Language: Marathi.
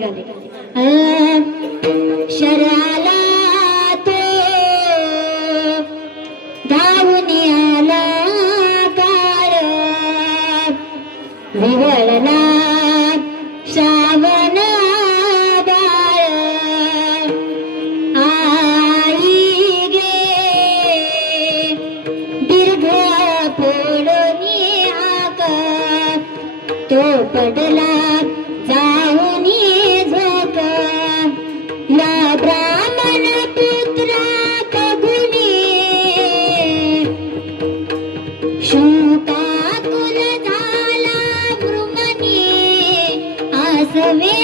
निघाले. शराला तो धावून आला कार विवळला श्रावण बाळ. आई गे दीर्घ फोडून हाक तो पडला जाऊन झोक. या ब्राह्मण पुत्रा कगुनी शोकाकुल झाला भ्रुमनी. आसवे